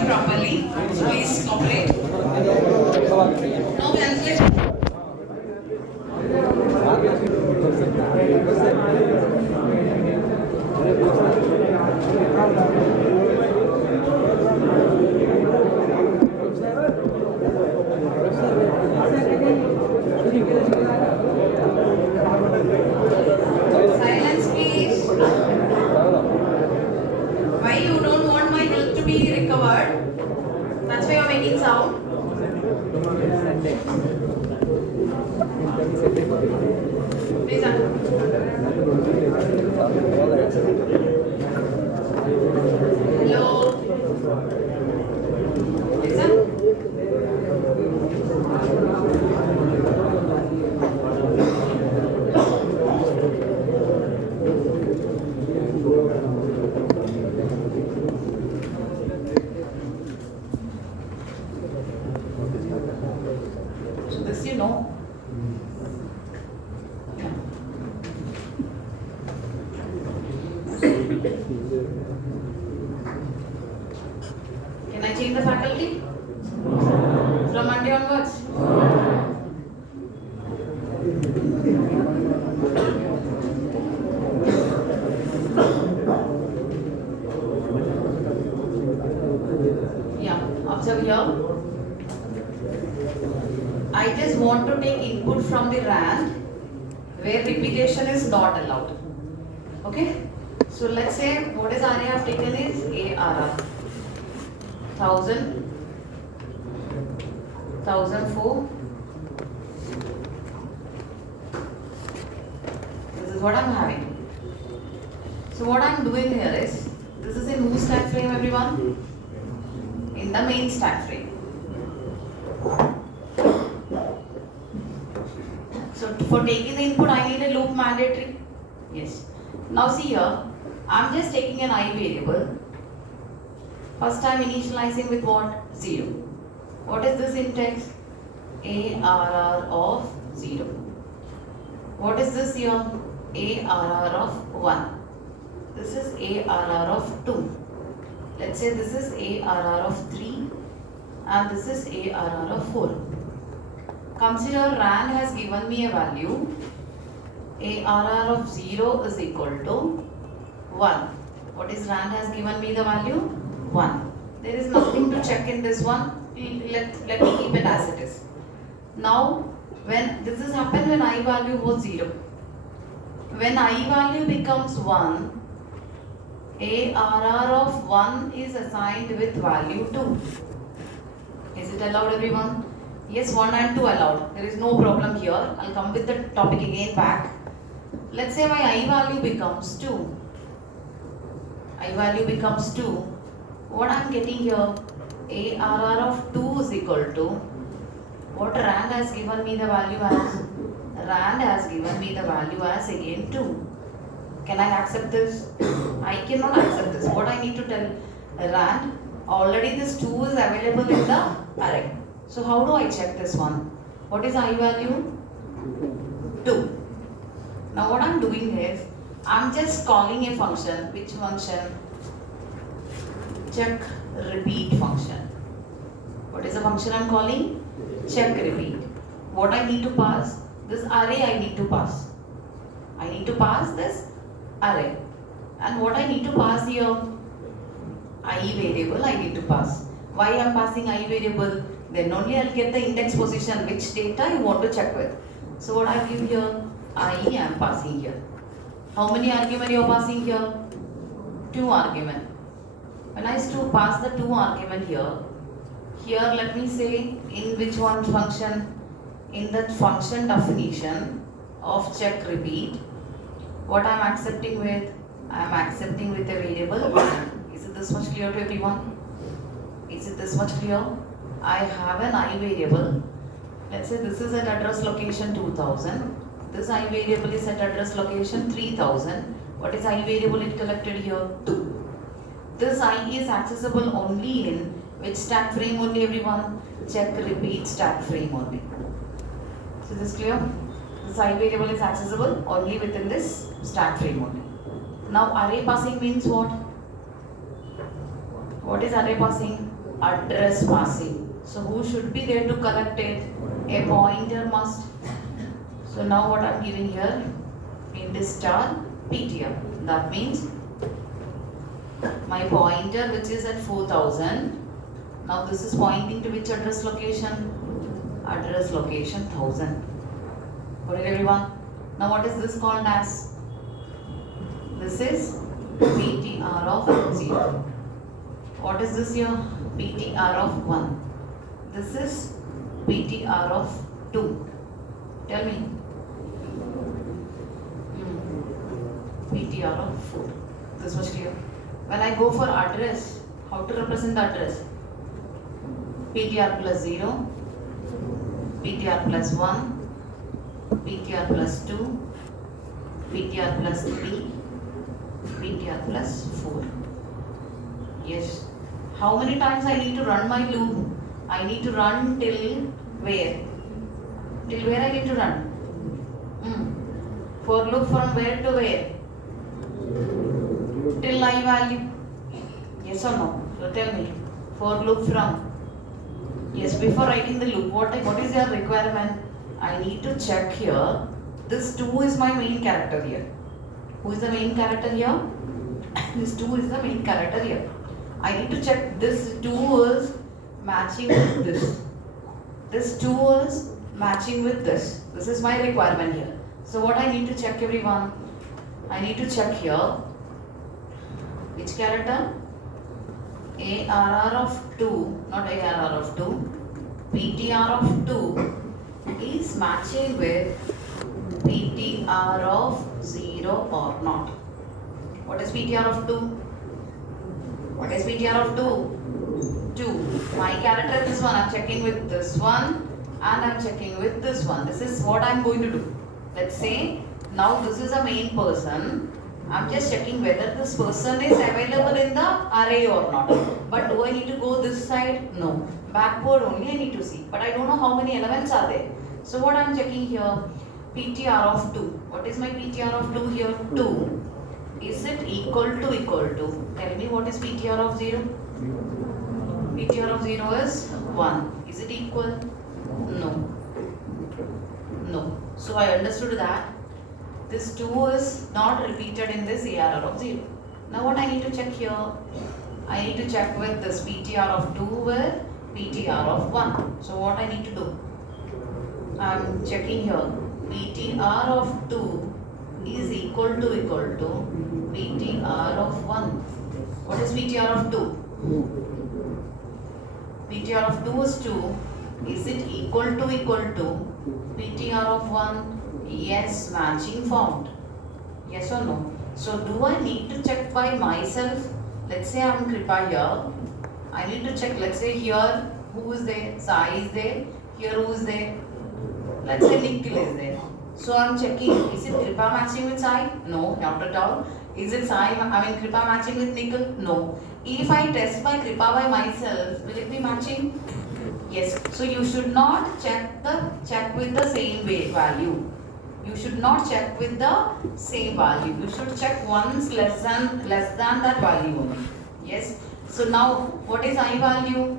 speak properly. Please cooperate. No cancellation. Silence, please. Why you don't want my help to be recovered? That's why you're making sound. Please. Hello. Listen. So this you know. Yeah. Can I change the faculty? From Monday onwards? Yeah, observe here. I just want to take input from the RAND where repetition is not allowed. Okay? So let's say what is array I have taken is ARR. 1000, 1004. This is what I'm having. So what I'm doing here is, this is in whose stack frame, everyone? In the main stack frame. So for taking the input, I need a loop mandatory. Yes. Now see here, I'm just taking an I variable. First I'm initializing with what? 0. What is this in text? ARR of 0. What is this here? ARR of 1. This is ARR of 2. Let's say this is ARR of 3 and this is ARR of 4. Consider RAND has given me a value. ARR of 0 is equal to 1. What is RAND has given me the value? 1. There is nothing to check in this one. Let me keep it as it is. Now, when this has happened when I value was 0. When I value becomes 1, ARR of 1 is assigned with value 2. Is it allowed, everyone? Yes, 1 and 2 allowed. There is no problem here. I'll come with the topic again back. Let's say my I value becomes 2. I value becomes 2. What I'm getting here? ARR of 2 is equal to what RAND has given me the value as? RAND has given me the value as again 2. Can I accept this? I cannot accept this. What I need to tell RAND, already this 2 is available in the array. So how do I check this one? What is I value? 2. Now what I'm doing is, I'm just calling a function. Which function? Check repeat function. What is the function I'm calling? Check repeat. What I need to pass? This array I need to pass. I need to pass this array. And what I need to pass here? I variable I need to pass. Why I am passing I variable? Then only I'll get the index position, which data you want to check with. So what I give here? I am passing here. How many argument you are passing here? 2 argument. When I pass the 2 argument here let me say in which one function? In the function definition of check repeat, what I am accepting with? I am accepting with a variable 1. Is it this much clear to everyone? Is it this much clear? I have an I variable. Let's say this is at address location 2000. This I variable is at address location 3000. What is I variable it collected here? 2. This I is accessible only in which stack frame only, everyone? Check repeat stack frame only. So this clear? This I variable is accessible only within this stack frame only. Now array passing means what? What is array passing? address passing. So who should be there to collect it? A pointer must. So now what I'm giving here, int star PTR. That means my pointer which is at 4000. Now this is pointing to which address location? Address location 1000. Got it everyone? Now what is this called as? This is PTR of 0. What is this here? PTR of 1. This is PTR of 2. Tell me. PTR of 4. This was clear. When I go for address, how to represent the address? PTR plus 0, PTR plus 1, PTR plus 2, PTR plus 3, PTR plus 4. Yes. How many times I need to run my loop? I need to run till where? Till where I need to run? For loop from where to where? Till I value. Yes or no? So tell me. For loop from. Yes, before writing the loop, what is your requirement? I need to check here. This 2 is my main character here. Who is the main character here? This 2 is the main character here. I need to check this 2 is matching with this. This 2 is matching with this. This is my requirement here. So what I need to check everyone? I need to check here. Which character? ARR of 2, not ARR of 2. PTR of 2 is matching with PTR of 0 or not. What is PTR of 2? What is PTR of 2? 2. My character this one, I'm checking with this one and I'm checking with this one. This is what I'm going to do. Let's say now this is a main person. I'm just checking whether this person is available in the array or not. But do I need to go this side? No. Backward only I need to see. But I don't know how many elements are there. So what I'm checking here, PTR of 2. What is my PTR of 2 here? 2. Is it equal to equal to? Tell me what is PTR of 0? PTR of 0 is 1. Is it equal? No. No. So I understood that this 2 is not repeated in this ARR of 0. Now what I need to check here? I need to check with this PTR of 2 with PTR of 1. So what I need to do? I'm checking here. PTR of 2 is equal to PTR of 1. What is PTR of 2? PTR of 2 is 2. Is it equal to PTR of 1? Yes, matching found. Yes or no? So do I need to check by myself? Let's say I'm Kripa here. I need to check, let's say here, who is there? Sai is there. Here who is there? Let's say Nikhil is there. So I'm checking, is it Kripa matching with Sai? No, not at all. Is it Kripa matching with Nikhil? No. If I test by Kripa by myself, will it be matching? Yes. So you should not check with the same value. You should not check with the same value. You should check once less than that value only. Yes. So now what is I value?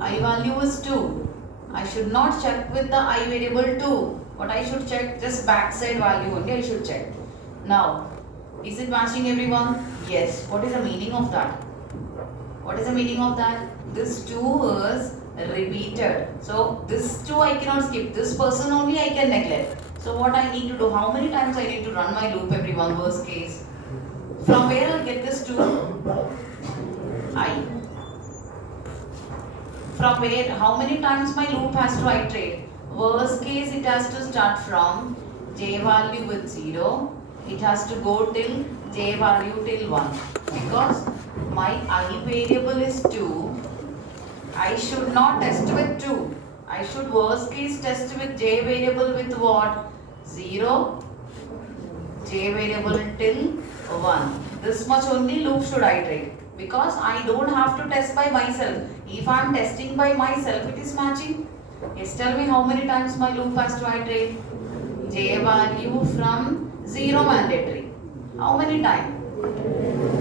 I value is 2. I should not check with the I variable 2. But I should check just backside value only I should check. Now, is it matching everyone? Yes. What is the meaning of that? What is the meaning of that? This 2 is repeated. So this 2 I cannot skip. This person only I can neglect. So what I need to do? How many times I need to run my loop everyone? Worst case. From where I'll get this 2? I. From where? How many times my loop has to iterate? Worst case it has to start from j value with 0. It has to go till j value till 1. Because my I variable is 2. I should not test with 2. I should worst case test with j variable with what? 0. J variable till 1. This much only loop should iterate. Because I don't have to test by myself. If I am testing by myself, it is matching. Yes, tell me how many times my loop has to iterate? J value from 0 mandatory. How many times?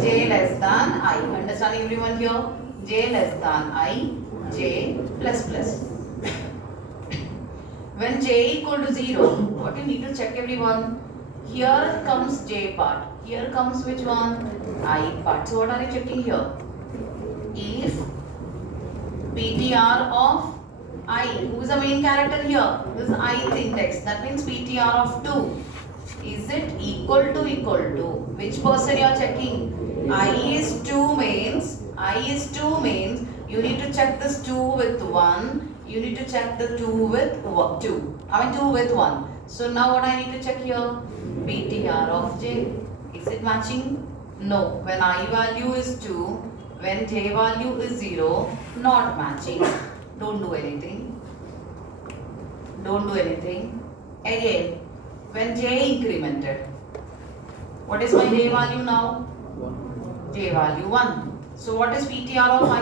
J less than I. Understand everyone here? j less than I, j plus plus. When j equal to 0, what you need to check everyone? Here comes j part. Here comes which one? I part. So what are you checking here? If PTR of I, who is the main character here? This is ith index. That means PTR of 2. Is it equal to which person you are checking? I is 2 means you need to check this 2 with 1. You need to check the 2 with 2. I mean 2 with 1. So now what I need to check here? PTR of j. Is it matching? No. When I value is 2, when j value is 0, not matching. Don't do anything. Don't do anything. Again, when j incremented, what is my j value now? J value 1. So what is PTR of I?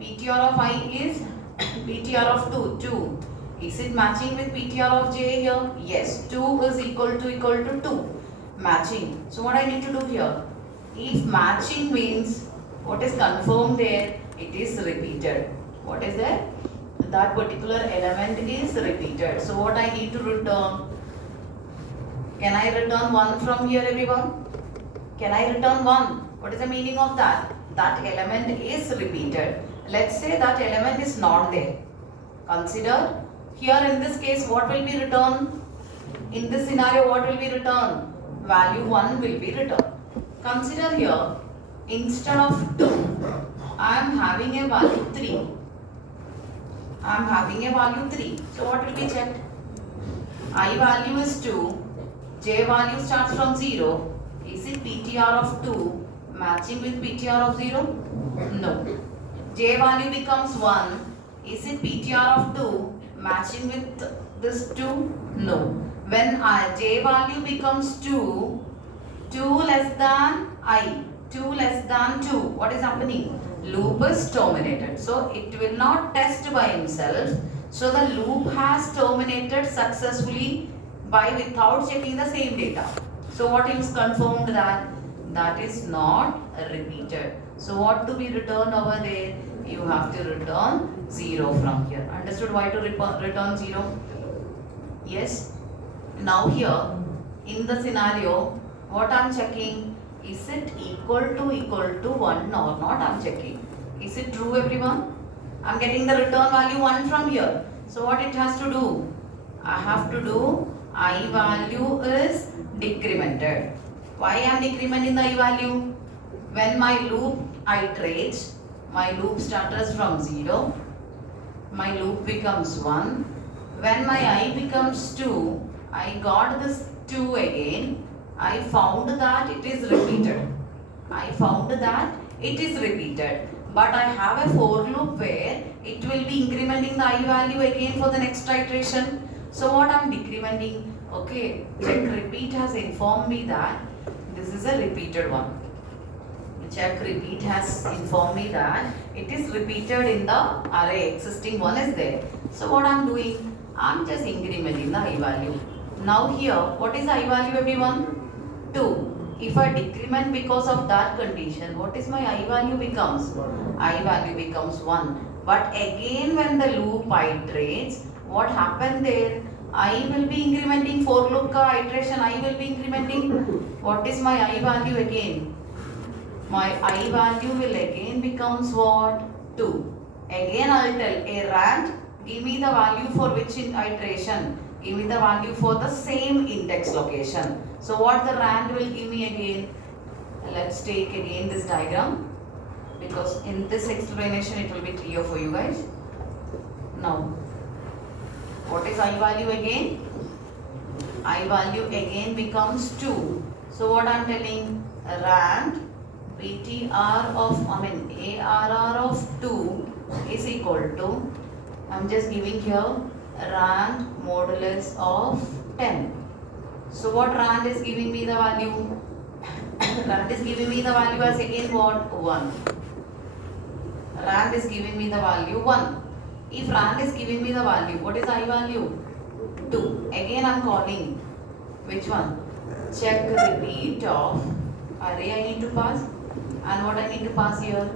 PTR of I is PTR of 2. Is it matching with PTR of j here? Yes. 2 is equal to 2. Matching. So what I need to do here? If matching means what is confirmed there, it is repeated. What is that? That particular element is repeated. So what I need to return? Can I return 1 from here, everyone? Can I return 1? What is the meaning of that? That element is repeated. Let's say that element is not there. Consider here in this case what will be returned? In this scenario what will be returned? Value 1 will be returned. Consider here instead of 2 I am having a value 3. I am having a value 3. So what will be checked? I value is 2. J value starts from 0. Is it PTR of 2 matching with PTR of 0? No. J value becomes 1. Is it PTR of 2 matching with this 2? No. When j value becomes 2 less than I, 2 less than 2, what is happening? Loop is terminated. So it will not test by himself. So the loop has terminated successfully by without checking the same data. So what is confirmed? That is not repeated. So what to be returned over there? You have to return 0 from here. Understood why to return 0? Yes. Now here in the scenario, what I am checking? Is it equal to 1 or not? I am checking. Is it true, everyone? I am getting the return value 1 from here. So what it has to do? I have to do I value is decremented. Why I am decrementing the I value? When my loop iterates, my loop starts from 0. My loop becomes 1. When my I becomes 2, I got this 2 again. I found that it is repeated. But I have a for loop where it will be incrementing the I value again for the next iteration. So what I am decrementing? Okay, check repeat has informed me that this is a repeated one. Check repeat has informed me that it is repeated in the array. Existing one is there. So what I am doing? I am just incrementing the I value. Now here, what is I value, everyone? 2. If I decrement because of that condition, what is my I value becomes? I value becomes 1. But again when the loop iterates, what happened there? I will be incrementing for loop ka iteration. I will be incrementing. What is my I value again? My I value will again becomes what? 2. Again I will tell a rand, give me the value for which iteration? Give me the value for the same index location. So what the rand will give me again? Let's take again this diagram, because in this explanation it will be clear for you guys. Now, what is I value again? I value again becomes 2. So what I am telling? Rand PTR of, ARR of 2 is equal to, I am just giving here rand modulus of 10. So what rand is giving me the value? Rand is giving me the value as again what? 1. Rand is giving me the value 1. If rand is giving me the value, what is I value? 2. Again I am calling which one? Check repeat of array I need to pass. And what I need to pass here?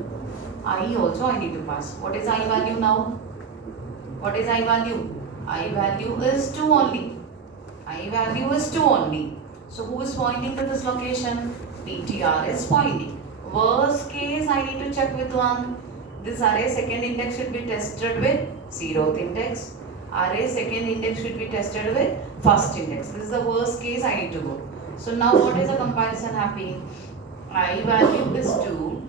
I also I need to pass. What is I value now? What is I value? I value is 2 only. I value is 2 only. So who is pointing to this location? PTR is pointing. Worst case I need to check with 1. This array second index should be tested with 0th index. Array second index should be tested with first index. This is the worst case I need to go. So now what is the comparison happening? I value is 2.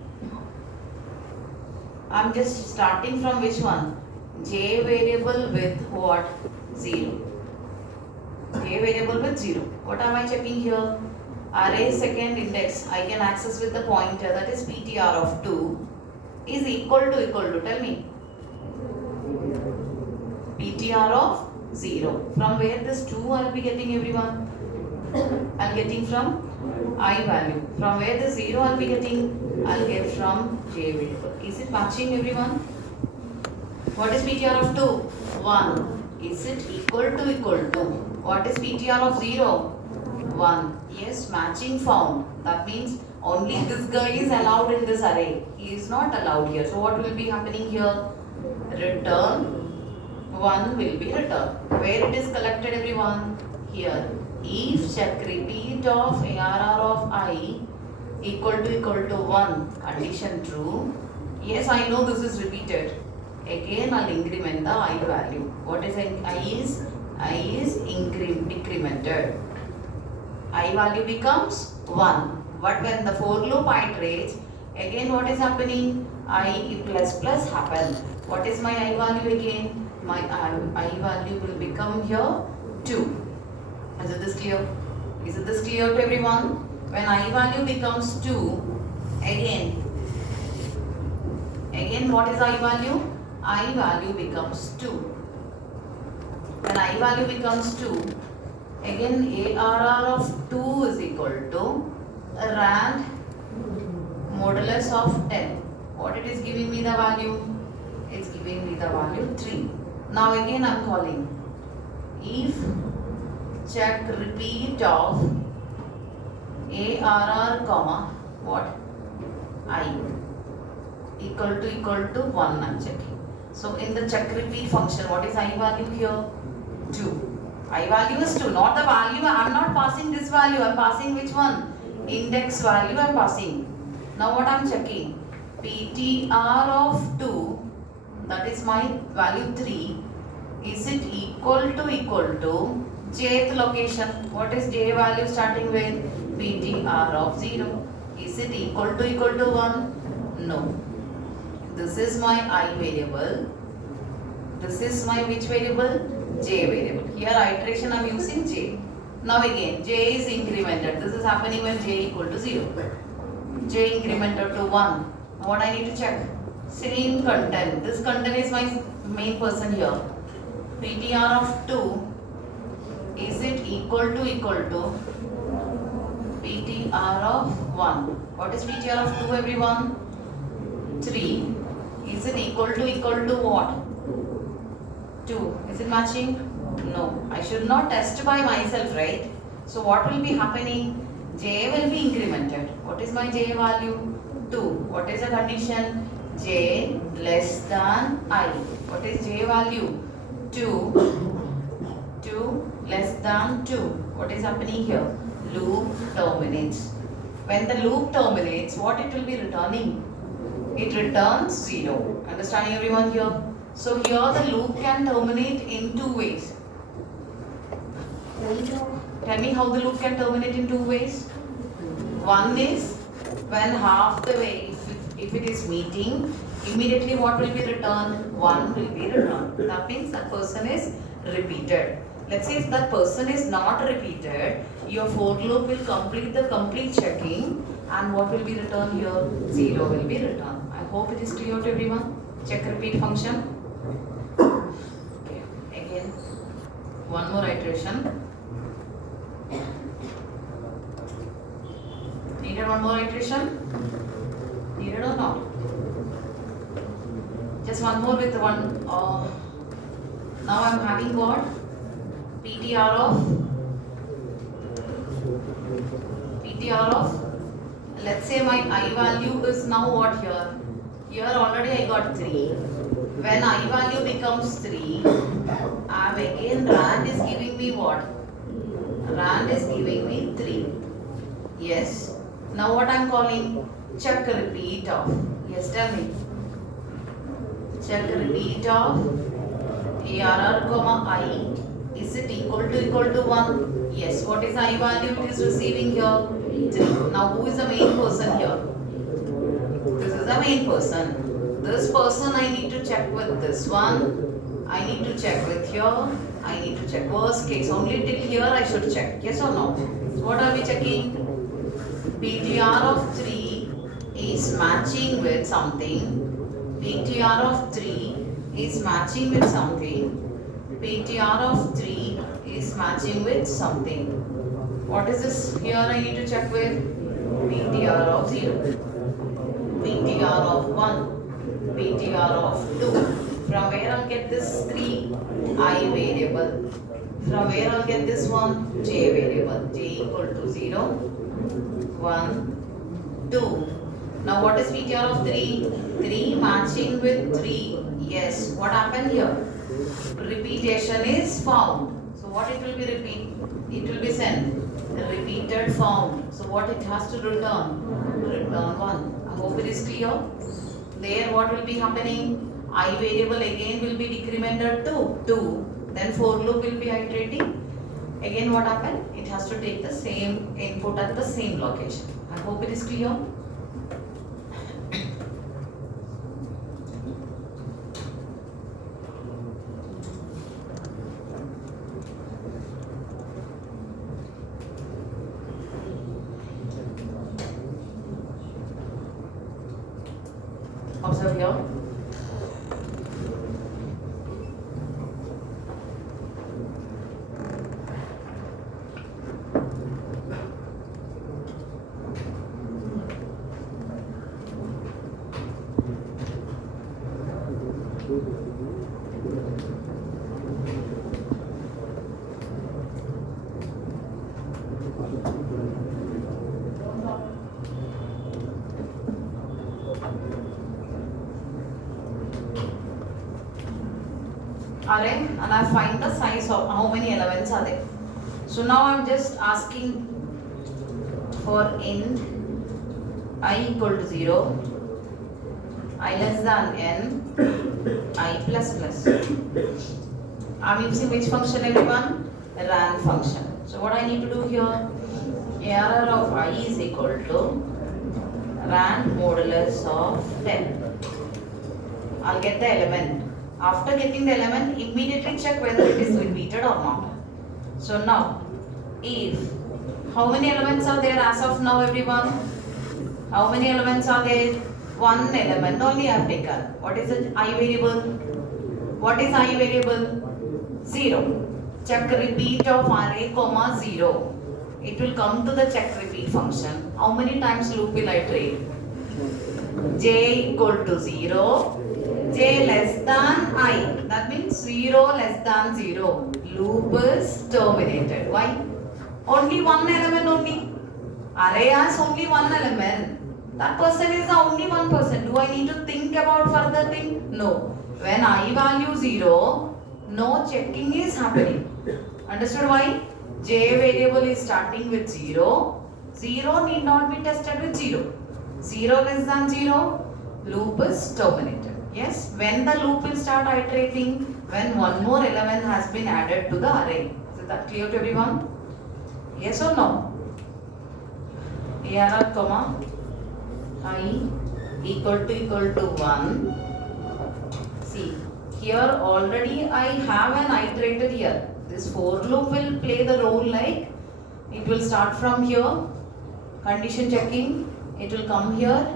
I'm just starting from which one? J variable with what? 0. J variable with 0. What am I checking here? Array second index I can access with the pointer, that is PTR of 2 is equal to, tell me. PTR of 0. From where this 2 I will be getting, everyone? I am getting from I value. From where the 0 I will be getting? I will get from J variable. Is it matching, everyone? What is PTR of 2? 1. Is it equal to? What is PTR of 0? 1. Yes, matching found. That means only this guy is allowed in this array. He is not allowed here. So what will be happening here? Return 1 will be returned. Where it is collected, everyone? Here. If check repeat of ARR of I equal to 1, condition true. Yes, I know this is repeated. Again, I'll increment the I value. What is I is decremented. I value becomes 1. But when the for loop iterates, again what is happening? I plus happen. What is my I value again? My I value will become here 2. Is it this clear? Is it this clear to everyone? When I value becomes 2, again what is I value? I value becomes 2. When I value becomes 2, again ARR of 2 is equal to rand modulus of 10. What it is giving me the value? It's giving me the value 3. Now again I am calling. If check repeat of ARR comma what? I equal to 1 I am checking. So in the check repeat function, what is I value here? 2. I value is 2, not the value. I am not passing this value. I am passing which one? Index value I am passing. Now what I am checking? PTR of 2, that is my value 3. Is it equal to jth location? What is j value starting with? PTR of 0. Is it equal to 1? No. This is my I variable. This is my which variable? J variable. Here iteration I am using j. Now again j is incremented. This is happening when j equal to 0. J incremented to 1. What I need to check? Same content. This content is my main person here. PTR of 2. Is it equal to PTR of 1? What is PTR of 2, everyone? 3. Is it equal to what? 2. Is it matching? No. I should not test by myself, right? So what will be happening? J will be incremented. What is my J value? 2. What is the condition? J less than I. What is J value? 2. 2 less than 2. What is happening here? Loop terminates. When the loop terminates, what it will be returning? It returns 0. Understanding, everyone here? So here the loop can terminate in 2 ways. Tell me how the loop can terminate in 2 ways. One is when half the way, if it is meeting, immediately what will be returned? 1 will be returned. That means that person is repeated. Let's say if that person is not repeated, your for loop will complete the complete checking, and what will be returned here? 0 will be returned. I hope it is clear to everyone. Check repeat function. Okay, again, one more iteration. Needed one more iteration? Needed or not? Just one more with one. Now I am having what? PTR of, let's say my I value is now what here? Here already I got 3. When I value becomes 3, I am again rand is giving me what? Rand is giving me 3. Yes. Now what I am calling? Check repeat of. Yes, tell me. Check repeat of ARR comma I. Is it equal to 1? Yes. What is I value it is receiving here? 3. Now who is the main person here? This is the main person. This person I need to check with this one. I need to check with here. I need to check worst case. Only till here I should check. Yes or no? So what are we checking? PTR of 3 is matching with something. PTR of 3 is matching with something. PTR of 3 is matching with something. What is this here I need to check with? PTR of 0. PTR of 1. PTR of 2. From where I'll get this 3? I variable. From where I'll get this one? J variable. J equal to 0, 1, 2. Now what is PTR of 3? 3 matching with 3. Yes. What happened here? Repetition is found. So what it will be repeat? It will be sent. Repeated found. So what it has to return? Return 1. I hope it is clear. There what will be happening? I variable again will be decremented to 2. Then for loop will be iterating. Again what happened? It has to take the same input at the same location. I hope it is clear. Observe here. Array, and I find the size of how many elements are there. So now I am just asking for int I equal to 0, I less than n, I plus plus. I am using which function everyone? Rand function. So what I need to do here? ARR of I is equal to rand modulus of 10. I'll get the element. After getting the element, immediately check whether it is repeated or not. So now, if, how many elements are there as of now everyone? How many elements are there? One element only I have taken. What is the I variable? What is I variable? 0. Check repeat of array comma 0. It will come to the check repeat function. How many times loop will I trade? J equal to 0. J less than I. That means 0 less than 0. Loop is terminated. Why? Only one element only. Array has only one element. That person is the only one person. Do I need to think about further thing? No. When I value 0, no checking is happening. Understood why? J variable is starting with 0. 0 need not be tested with 0. 0 less than 0, loop is terminated. Yes, when the loop will start iterating, when one more element has been added to the array. Is that clear to everyone? Yes or no? ARR comma I equal to 1. See, here already I have an iterator here. This for loop will play the role like it will start from here, condition checking, it will come here,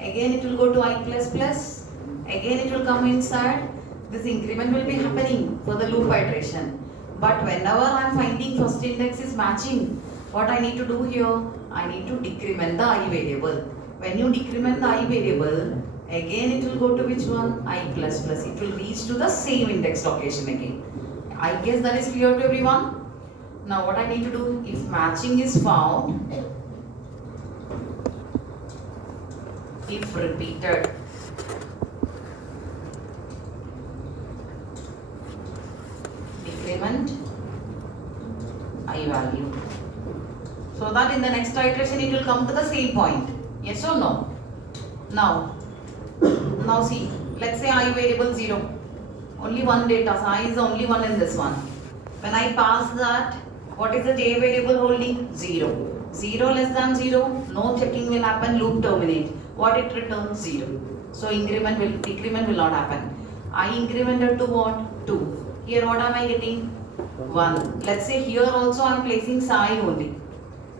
again it will go to I plus plus. Again it will come inside. This increment will be happening for the loop iteration. But whenever I am finding first index is matching, what I need to do here? I need to decrement the I variable. When you decrement the I variable, again it will go to which one? I plus plus. It will reach to the same index location again. I guess that is clear to everyone. Now what I need to do? If matching is found, if repeated, increment I value. So that in the next iteration it will come to the same point. Yes or no? Now see, let's say I variable 0. Only one data, so I is only one in this one. When I pass that, what is the j variable holding? 0. 0 less than 0, no checking will happen, loop terminate. What it returns? 0. So decrement will not happen. I incremented to what? 2. Here what am I getting? 1. Let's say here also I am placing psi only.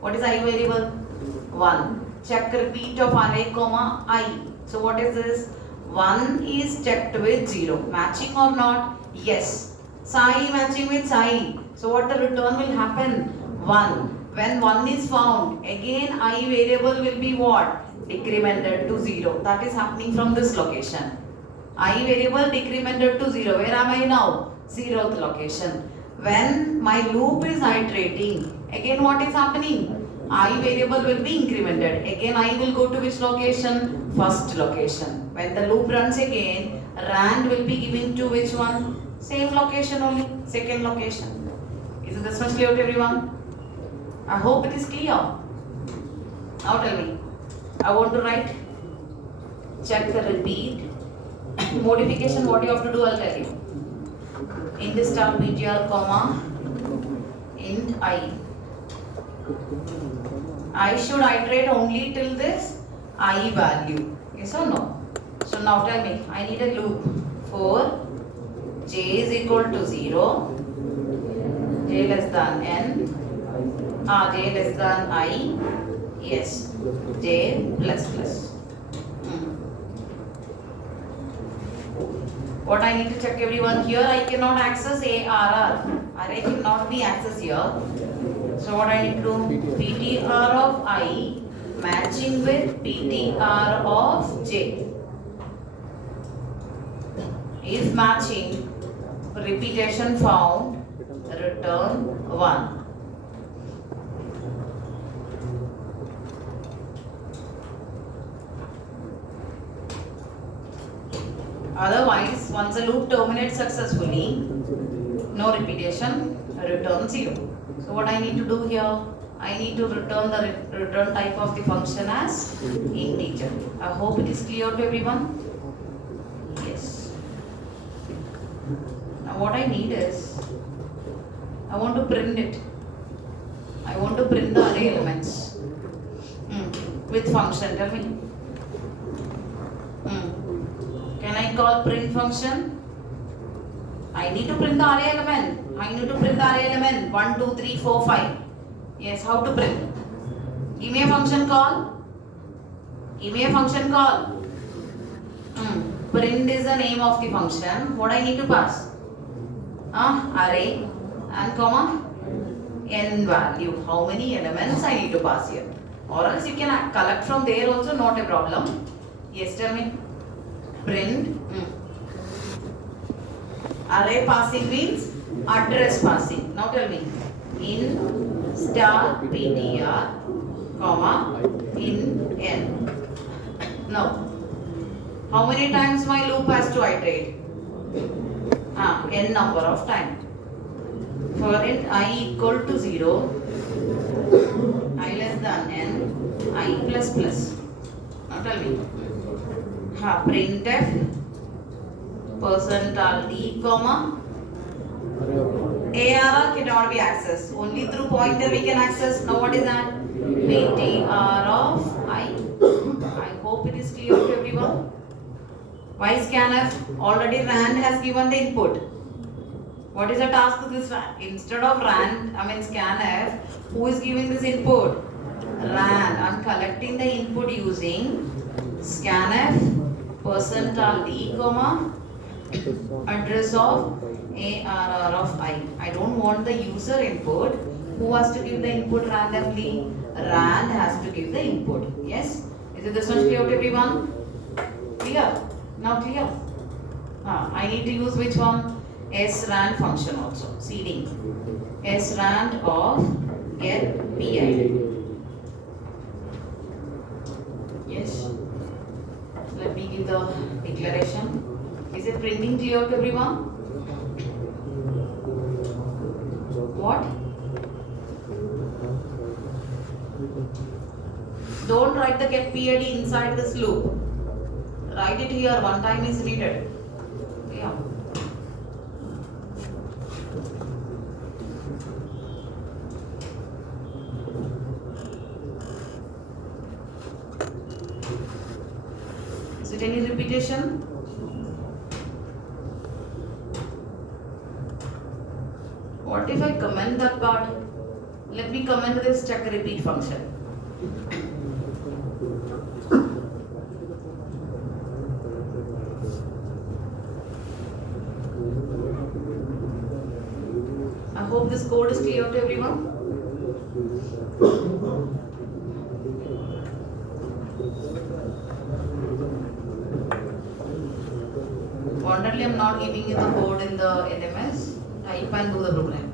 What is I variable? 1. Check repeat of array comma I. So what is this? 1 is checked with 0. Matching or not? Yes. Psi matching with psi. So what the return will happen? 1. When 1 is found, again I variable will be what? Decremented to 0. That is happening from this location. I variable decremented to 0. Where am I now? 0th location. When my loop is iterating, again what is happening? I variable will be incremented. Again I will go to which location? First location. When the loop runs again, rand will be given to which one? Same location only, second location. Is this much clear to everyone? I hope it is clear. Now tell me. I want to write check the repeat. Modification, what you have to do, I'll tell you. Int star ptr comma int I. I should iterate only till this I value. Yes or no? So now tell me, I need a loop for j is equal to 0, j less than n, j less than I, yes, j plus plus. What I need to check everyone, here I cannot access ARR, array cannot be accessed here. So what I need to do, PTR of I matching with PTR of j. If matching, repetition found, return 1. Otherwise, once the loop terminates successfully, no repetition, return 0. So what I need to do here, I need to return the return type of the function as integer. I hope it is clear to everyone. Yes. Now what I need is, I want to print it. I want to print the array elements with function. Tell me. Can I call print function? I need to print the array element. I need to print the array element 1, 2, 3, 4, 5. Yes, how to print? Give me a function call. Give me a function call. Print is the name of the function. What I need to pass? Array and comma n value. How many elements I need to pass here? Or else you can collect from there also, not a problem. Yes, tell me. Print. Array passing means address passing. Now tell me. In star ptr comma in n. Now, how many times my loop has to iterate? N number of times. For int I equal to 0, I less than n, I plus plus. Now tell me. Printf %d comma ARR cannot be accessed. Only through pointer we can access. Now what is that? PTR of I. I hope it is clear to everyone. Why scanf? Already rand has given the input. What is the task of this rand? Instead of scanf, who is giving this input? Rand. I am collecting the input using scanf %d comma address of ARR of I. I don't want the user input. Who has to give the input randomly? Rand has to give the input. Yes? Is it this much clear to everyone? Clear? Now clear? I need to use which one? srand function also. Seeding. srand of get pi. Yes? Let me give the declaration. Is it printing clear to everyone? What? Don't write the get PID inside this loop. Write it here, one time is needed. Yeah. Is it any repetition? What if I comment that part? Let me comment this check repeat function. I hope this code is clear to everyone. Wonderly, I'm not giving you the code in the LMS. Type and do the program.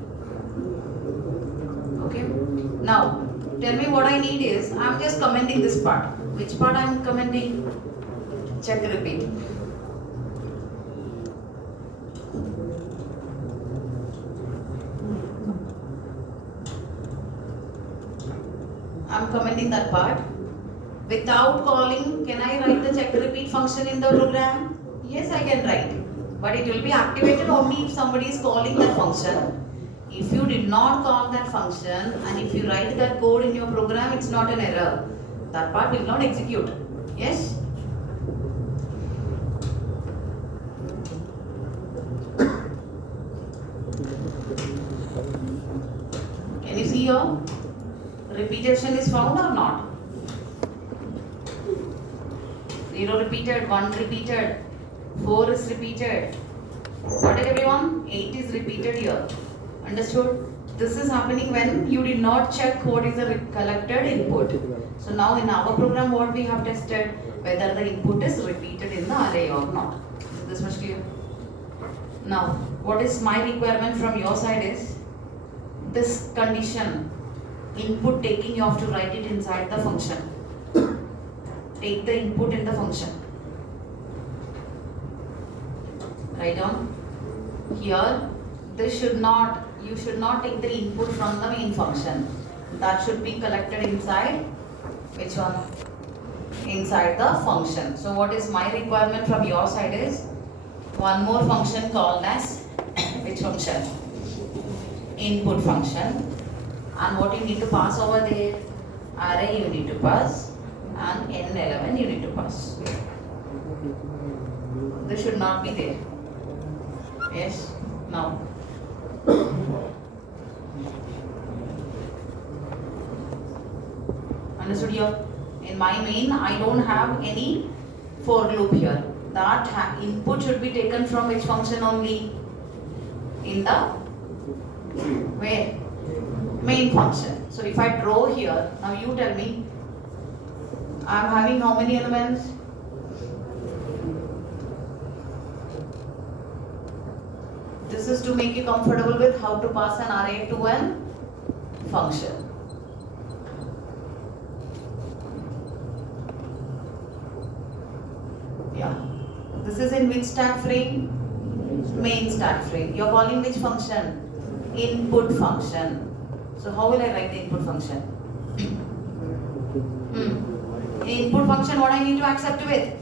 Okay. Now, tell me what I need is, I'm just commenting this part. Which part I'm commenting? Check repeat. I'm commenting that part. Without calling, can I write the check repeat function in the program? Yes, I can write. But it will be activated only if somebody is calling that function. If you did not call that function and if you write that code in your program, it's not an error. That part will not execute. Yes? Can you see here? Repetition is found or not? 0 repeated, 1 repeated, 4 is repeated. Got it everyone? 8 is repeated here. Understood? This is happening when you did not check what is the collected input. So now in our program what we have tested, whether the input is repeated in the array or not. Is this much clear? Now, what is my requirement from your side is, this condition, input taking, you have to write it inside the function. Take the input in the function. Write down. Here, this should not, you should not take the input from the main function. That should be collected inside, which one? Inside the function. So what is my requirement from your side is, one more function called as, which function? Input function. And what you need to pass over there? Array you need to pass, and N11 you need to pass. This should not be there. Yes? Now. Understood here? In my main, I don't have any for loop here. That input should be taken from which function only? In the where? Main function. So if I draw here, now you tell me, I am having how many elements? This is to make you comfortable with how to pass an array to an function. Yeah. This is in which stack frame? Main stack frame. You are calling which function? Input function. So how will I write the input function? Input function, what I need to accept with?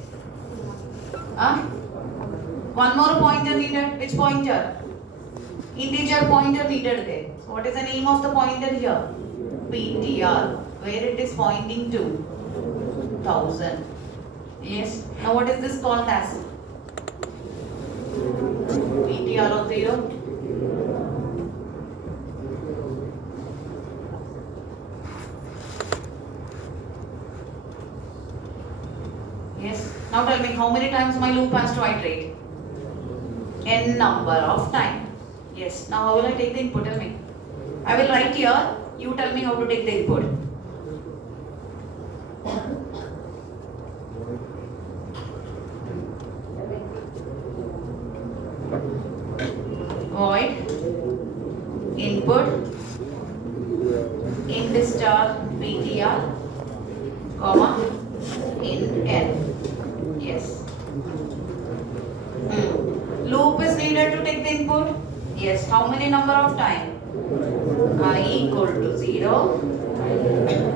One more pointer needed. Which pointer? Integer pointer needed there. So what is the name of the pointer here? PTR. Where it is pointing to? 1000. Yes. Now what is this called as? PTR of 0. Yes. Now tell me how many times my loop has to iterate? N number of time. Yes. Now how will I take the input? Tell me. I will write here. You tell me how to take the input. Void input int star ptr comma int n. Yes. Loop is needed to take the input. Yes. How many number of time? I equal to 0,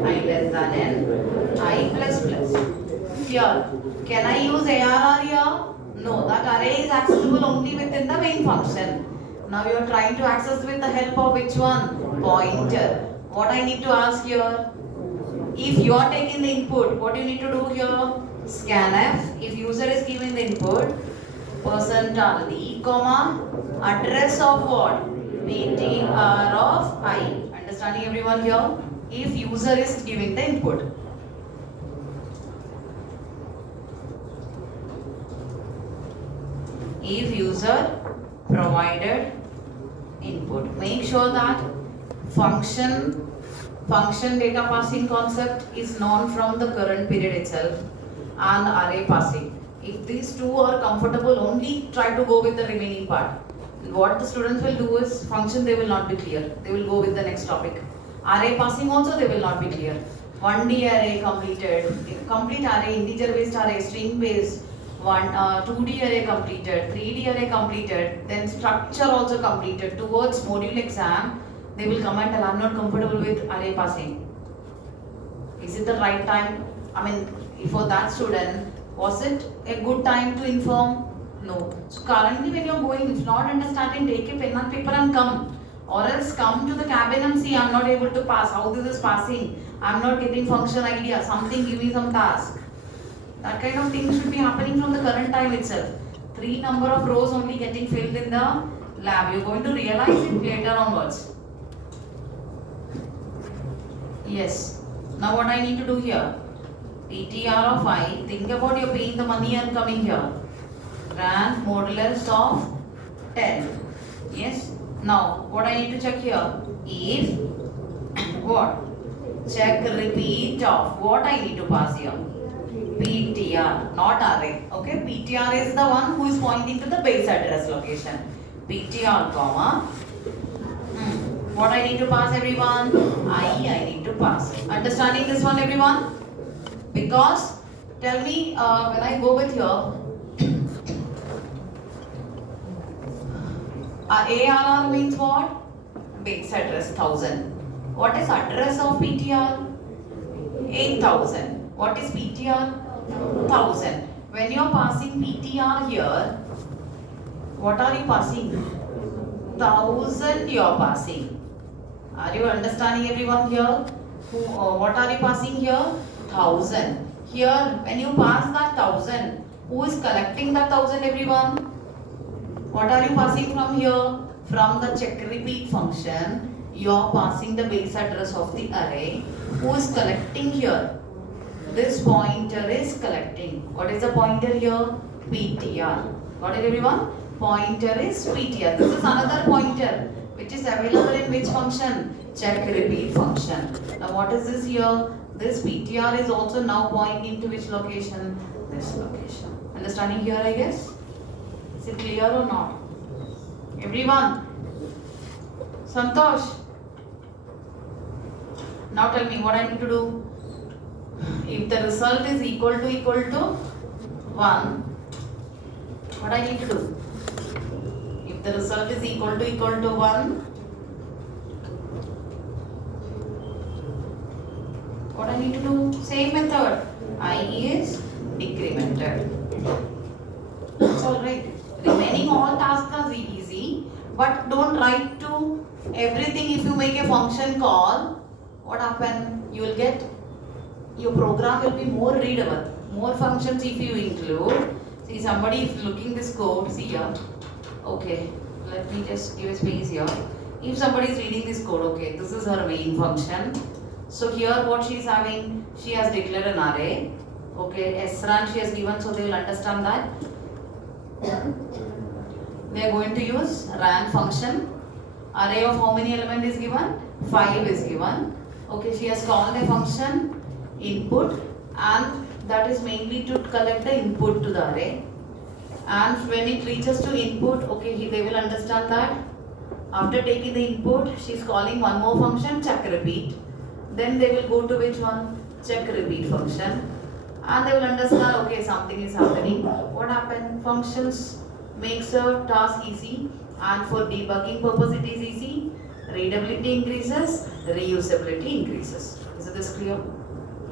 I less than n, I plus plus. Here, can I use ARR here? No, that array is accessible only within the main function. Now you are trying to access with the help of which one? Pointer. What I need to ask here? If you are taking the input, what you need to do here? Scanf. If user is giving the input, %d, comma, address of what? PTR of I. Understanding everyone here? If user is giving the input. If user provided input. Make sure that function data passing concept is known from the current period itself and array passing. If these two are comfortable, only try to go with the remaining part. What the students will do is function they will not be clear. They will go with the next topic. Array passing also they will not be clear. 1D array completed, complete array, integer based array, string based, 2D array completed, 3D array completed, then structure also completed. Towards module exam, they will comment and I'm not comfortable with array passing. Is it the right time? I mean, for that student, was it a good time to inform? No. So currently when you're going, if not understanding, take a pen and paper and come. Or else come to the cabin and see I'm not able to pass. How this is passing? I'm not getting function idea. Something, give me some task. That kind of thing should be happening from the current time itself. 3 number of rows only getting filled in the lab. You're going to realize it later onwards. Yes. Now what I need to do here? PTR of I. Think about you're paying the money and coming here. Rank modulus of 10. Yes. Now what I need to check here? If what? Check repeat of what I need to pass here. PTR, not array. Okay, PTR is the one who is pointing to the base address location. PTR, comma. What I need to pass, everyone? I need to pass. Understanding this one, everyone? Because, tell me, when I go with here, ARR means what? Base address 1000. What is address of PTR? 8000. What is PTR? 1000. When you are passing PTR here, what are you passing? 1000 you are passing. Are you understanding everyone here? What are you passing here? 1000. Here, when you pass that 1000, who is collecting that 1000 everyone? What are you passing from here? From the check repeat function, you are passing the base address of the array. Who is collecting here? This pointer is collecting. What is the pointer here? PTR. Got it everyone? Pointer is PTR. This is another pointer which is available in which function? Check repeat function. Now what is this here? This PTR is also now pointing to which location? This location. Understanding here I guess? Is it clear or not? Everyone? Santosh? Now tell me what I need to do. If the result is equal to 1, what I need to do? If the result is equal to 1, what I need to do? Same method. I is decremented. That's alright. Remaining all tasks are easy, but don't write to everything. If you make a function call, what happen? You will get, your program will be more readable. More functions if you include. See, somebody is looking this code, see here. Okay, let me just give a space here. If somebody is reading this code, okay, this is her main function. So here what she is having, she has declared an array. Okay, SRAN she has given, so they will understand that. They are going to use ran function. Array of how many elements is given? 5 is given. Okay, she has called a function input, and that is mainly to collect the input to the array. And when it reaches to input, okay, they will understand that. After taking the input, she is calling one more function, check repeat. Then they will go to which one? Check repeat function. And they will understand, okay, something is happening. What happened? Functions makes a task easy, and for debugging purpose it is easy. readability increases, reusability increases. Is this clear?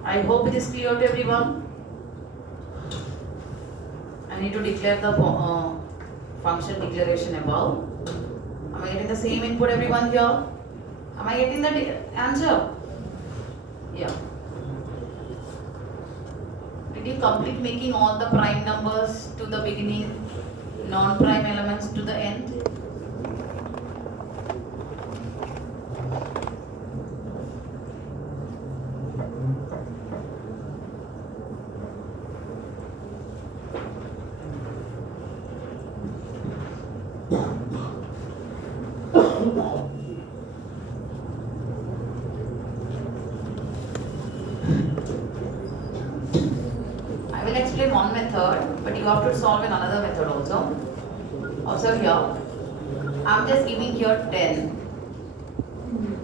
I hope it is clear to everyone. I need to declare the function declaration above. Am I getting the same input everyone here? Am I getting the answer? Yeah. Did you complete making all the prime numbers to the beginning, non-prime elements to the end? I will explain one method, but you have to solve in another method also. Observe here. I am just giving here 10,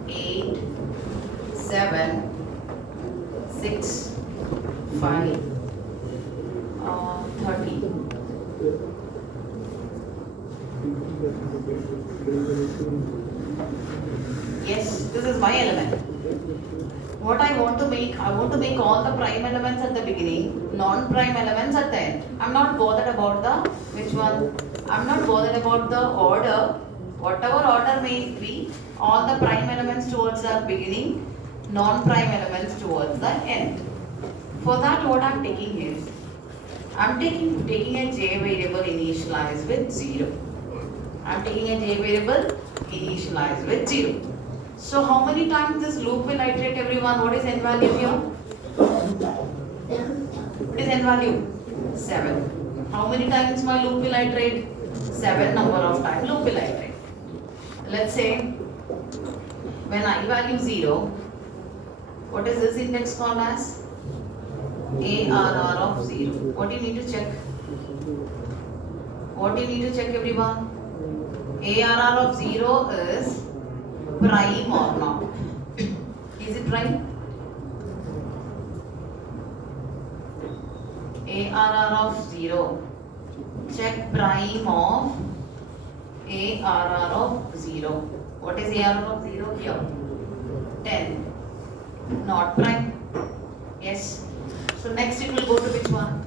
8, 7, 6, 5, 30. Yes, this is my element. What I want to make all the prime elements at the beginning, non-prime elements at the end. I'm not bothered about the which one. I'm not bothered about the order. Whatever order may it be, all the prime elements towards the beginning, non-prime elements towards the end. For that, what I'm taking is, I'm taking a j variable initialized with 0. I'm taking a j variable initialized with 0. So how many times this loop will iterate everyone? What is n value here? What is n value? 7. How many times my loop will iterate? 7 number of times loop will iterate. Let's say when I value 0, what is this index called as? ARR of 0. What do you need to check? What do you need to check everyone? ARR of 0 is prime or not? Is it prime? ARR of 0. Check prime of ARR of 0. What is ARR of 0 here? 10. Not prime. Yes. So next it will go to which one?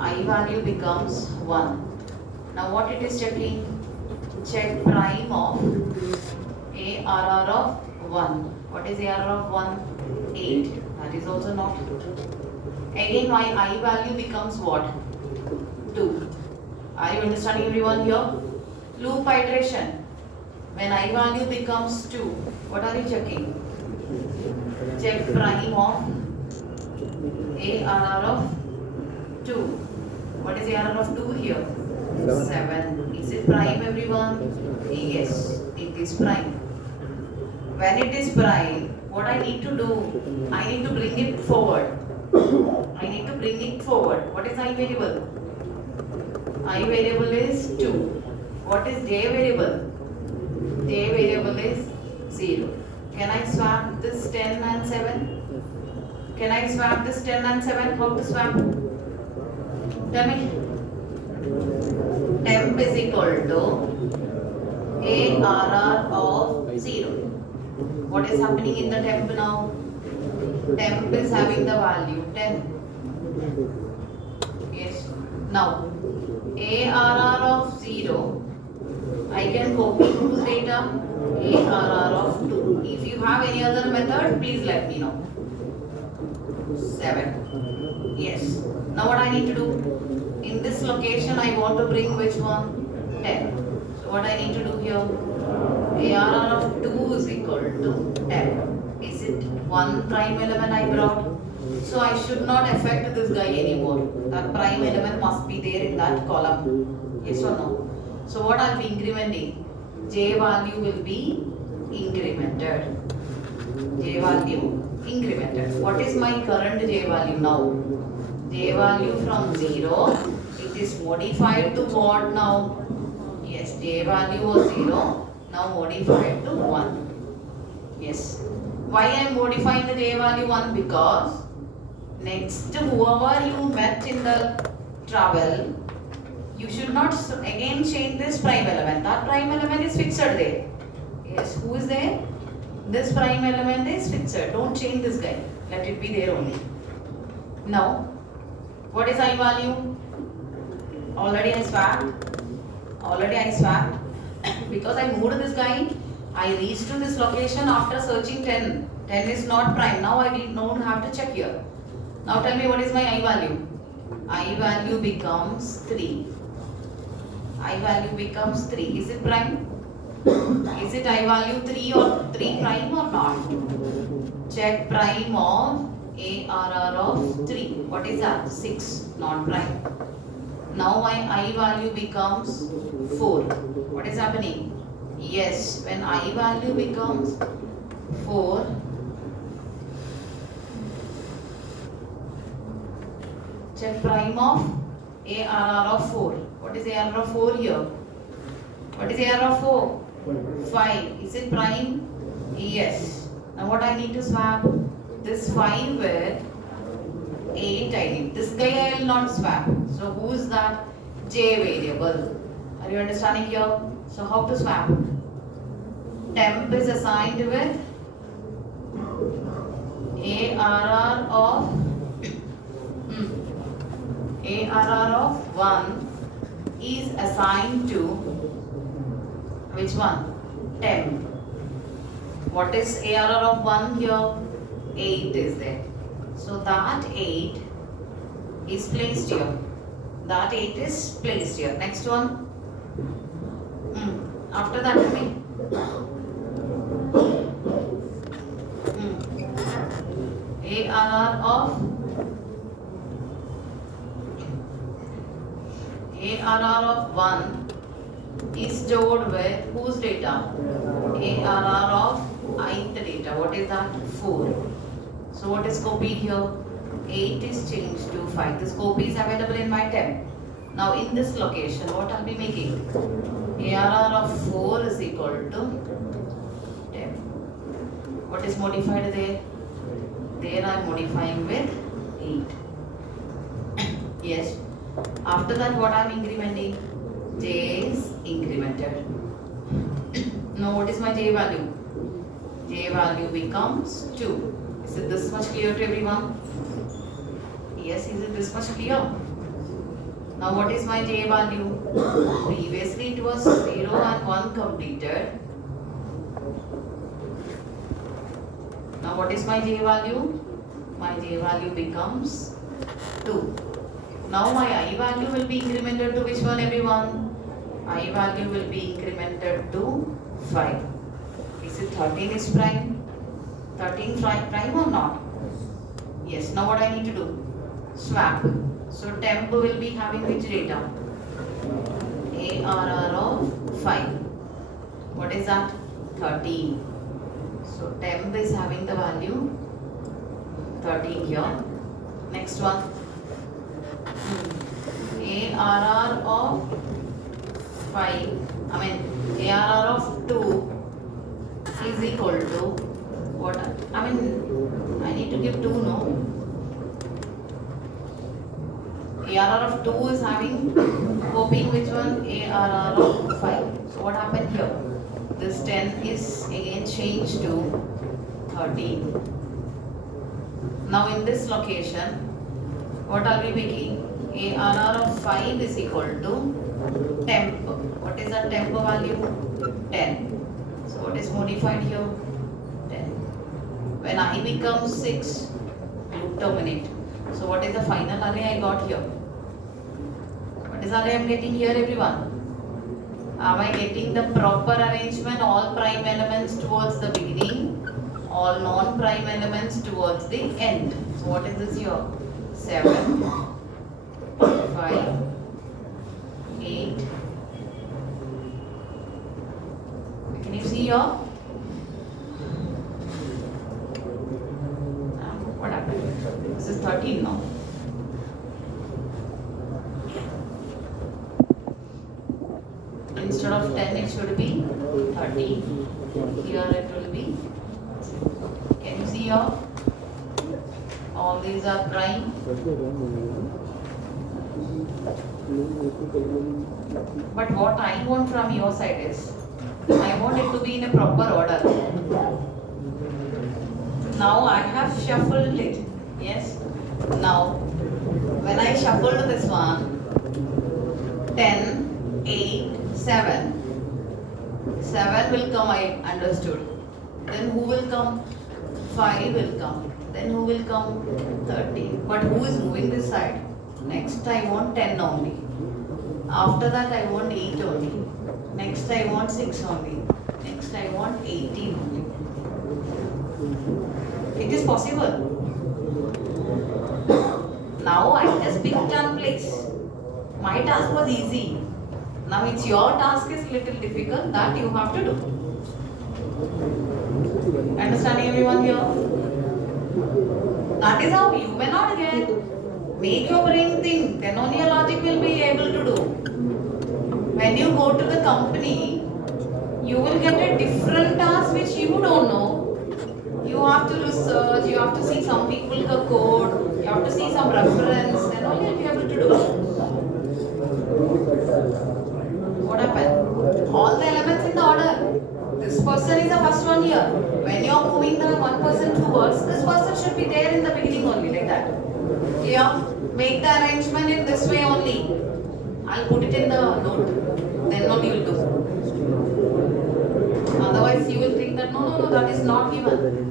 I value becomes 1. Now what it is checking? Check prime of ARR of 1. What is ARR of 1? 8. That is also not. Again my I value becomes what? 2. Are you understanding everyone here? Loop iteration. When I value becomes 2, what are you checking? Check prime of ARR of 2. What is ARR of 2 here? 7. Is it prime everyone? Yes, it is prime. When it is prime, what I need to do? I need to bring it forward. I need to bring it forward. What is I variable? I variable is 2. What is j variable? J variable is 0. Can I swap this 10 and 7? Can I swap this 10 and 7? How to swap? Tell me. Temp is equal to ARR of 0. What is happening in the temp now? Temp is having the value 10. Yes. Now, ARR of 0, I can copy whose data? ARR of 2. If you have any other method, please let me know. 7. Yes. Now what I need to do? In this location, I want to bring which one? 10. So what I need to do here? ARR of 2 is equal to 10. Is it one prime element I brought? So I should not affect this guy anymore. That prime element must be there in that column. Yes or no? So what I'll be incrementing? J value will be incremented. J value incremented. What is my current J value now? J value from 0, it is modified to what now? Yes, J value was 0, now modified to 1. Yes. Why I am modifying the J value 1? Because next whoever you met in the travel, you should not again change this prime element. That prime element is fixed there. Yes, who is there? This prime element is fixed. Don't change this guy. Let it be there only. Now, what is I value? Already I swapped. Because I moved this guy, I reached to this location after searching 10. 10 is not prime. Now I don't have to check here. Now tell me what is my I value? I value becomes 3. I value becomes 3. Is it prime? Is it I value 3 or 3 prime or not? Check prime of ARR of 3. What is that? 6. Not prime. Now my I value becomes 4. What is happening? Yes, when I value becomes 4, check prime of ARR of 4. What is ARR of 4 here? What is ARR of 4? 5. Is it prime? Yes. Now what I need to swap? This 5 with 8 I need. This guy I will not swap. So who is that? J variable. Are you understanding here? So how to swap? Temp is assigned with ARR of 1 is assigned to which one? Temp. What is ARR of 1 here? 8 is there. So that 8 is placed here. That 8 is placed here. Next one. After that, ARR of 1 is stored with whose data? ARR of ith data. What is that? 4. So what is copied here? 8 is changed to 5. This copy is available in my temp. Now in this location, what I'll be making? ARR of 4 is equal to 10. What is modified there? There I am modifying with 8. Yes. After that, what I am incrementing? J is incremented. Now what is my J value? J value becomes 2. Is it this much clear to everyone? Yes, is it this much clear? Now what is my J value? Previously it was 0 and 1 completed. Now what is my J value? My J value becomes 2. Now my I value will be incremented to which one, everyone? I value will be incremented to 5. Is it 13 is prime? 13 prime or not? Yes. Now what I need to do? Swap. So temp will be having which data? ARR of 5. What is that? 13. So temp is having the value 13 here. Next one. ARR of 5. ARR of 2 is equal to what? I need to give 2, no? ARR of 2 is having copying which one? ARR of 5. So what happened here? This 10 is again changed to 13. Now in this location, what are we making? ARR of 5 is equal to temp. What is the temp value? 10. So what is modified here? 10. When I becomes 6, loop terminate. So what is the final array I got here? What is the array I am getting here, everyone? Am I getting the proper arrangement? All prime elements towards the beginning, all non-prime elements towards the end. So what is this here? 7, 5, 8. Can you see here? What happened? This is 13 now. Instead of 10, it should be 13. Here it will be. Can you see here? All these are prime. But what I want from your side is, I want it to be in a proper order. Now I have shuffled it. Yes. Now, when I shuffled this one, 10, 8, 7. 7 will come, I understood. Then who will come? 5 will come. Then who will come? 13. But who is moving this side? Next I want 10 only. After that I want 8 only. Next I want 6 only. Next I want 18 only. It is possible. Now I just picked one place. My task was easy. Now it's your task is little difficult that you have to do. Understanding everyone here? That is how you may not get. Make your brain think, then only your logic will be able to do. When you go to the company, you will get a different task which you don't know. You have to research, you have to see some people the code, you have to see some reference, then only you'll be able to do. What happened? All the elements in the order. This person is the first one here. When you are moving the one person towards, this person should be there in the beginning only, like that. Yeah, make the arrangement in this way only. I'll put it in the note. Then only you'll do. Otherwise, you will think that no, that is not given.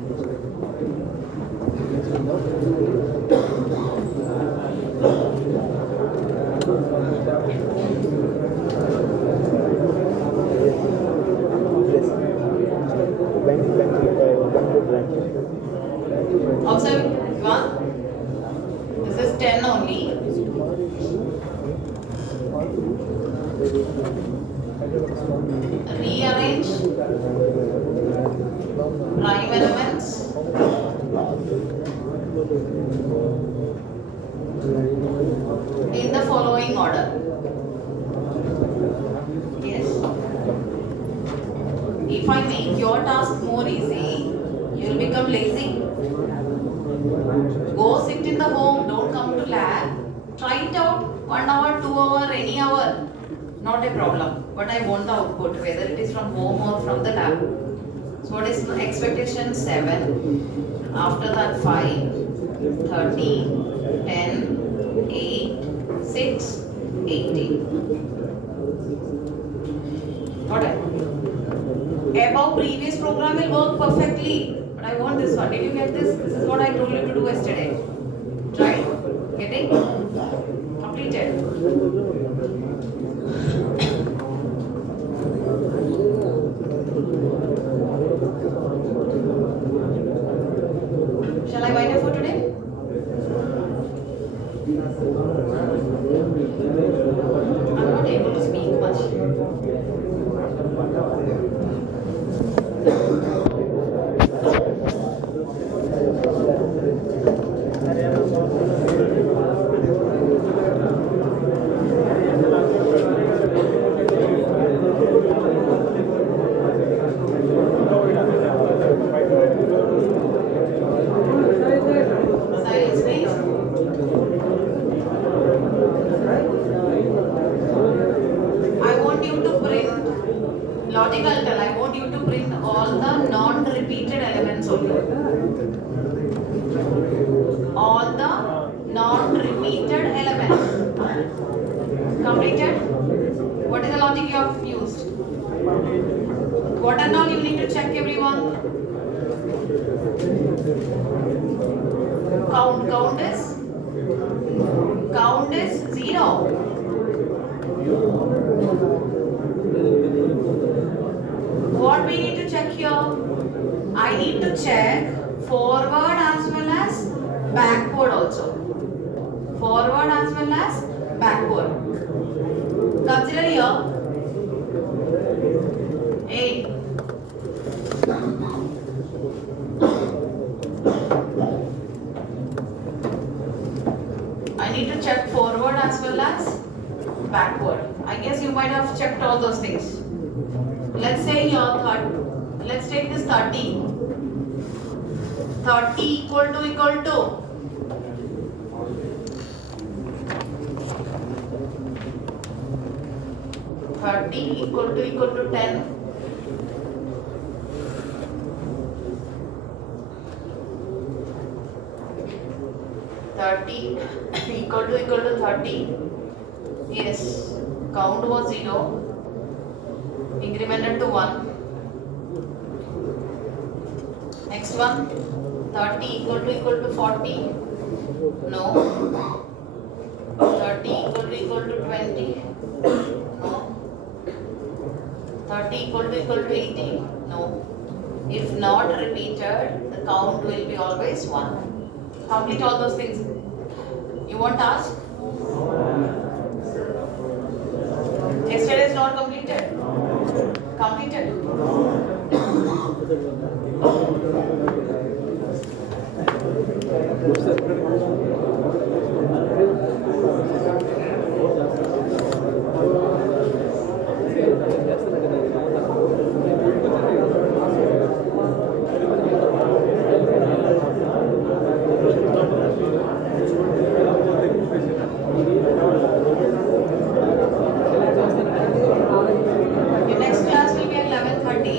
Observe one. This is 10 only. Rearrange prime elements in the following order. Yes. If I make your task more easy, you will become lazy. Go sit in the home, don't come to lab. Try it out 1 hour, 2 hour, any hour. Not a problem. But I want the output, whether it is from home or from the lab. So what is my expectation? 7. After that 5, 13, 10, 8, 6, 18. Got it? Above previous program will work perfectly. But I want this one. Did you get this? This is what I told you to do yesterday. Try. Getting? Completed. Shall I wind up for today? I'm not able to speak much. Silence, please. I want you to print logical tell. I want you to print all the non-repeated elements only. All the non-repeated elements. Completed? What is the logic you have used? What and all you need to check, everyone? Count is 0. What we need to check here? I need to check forward as well as backward also. Forward as well as backward. Consider here 8. I need to check forward as well as backward. I guess you might have checked all those things. Let's say here, let's take this 30. 30 equal to 30 equal to 10. 30 equal to 30. Yes, count was 0, incremented to 1. Next one, 30 equal to 40. No. 30 equal to 20. No. 30 equal to 80. No. If not repeated, the count will be always 1. Complete all those things. You want task? Yesterday is not completed. Completed. Your next class will be at 11:30.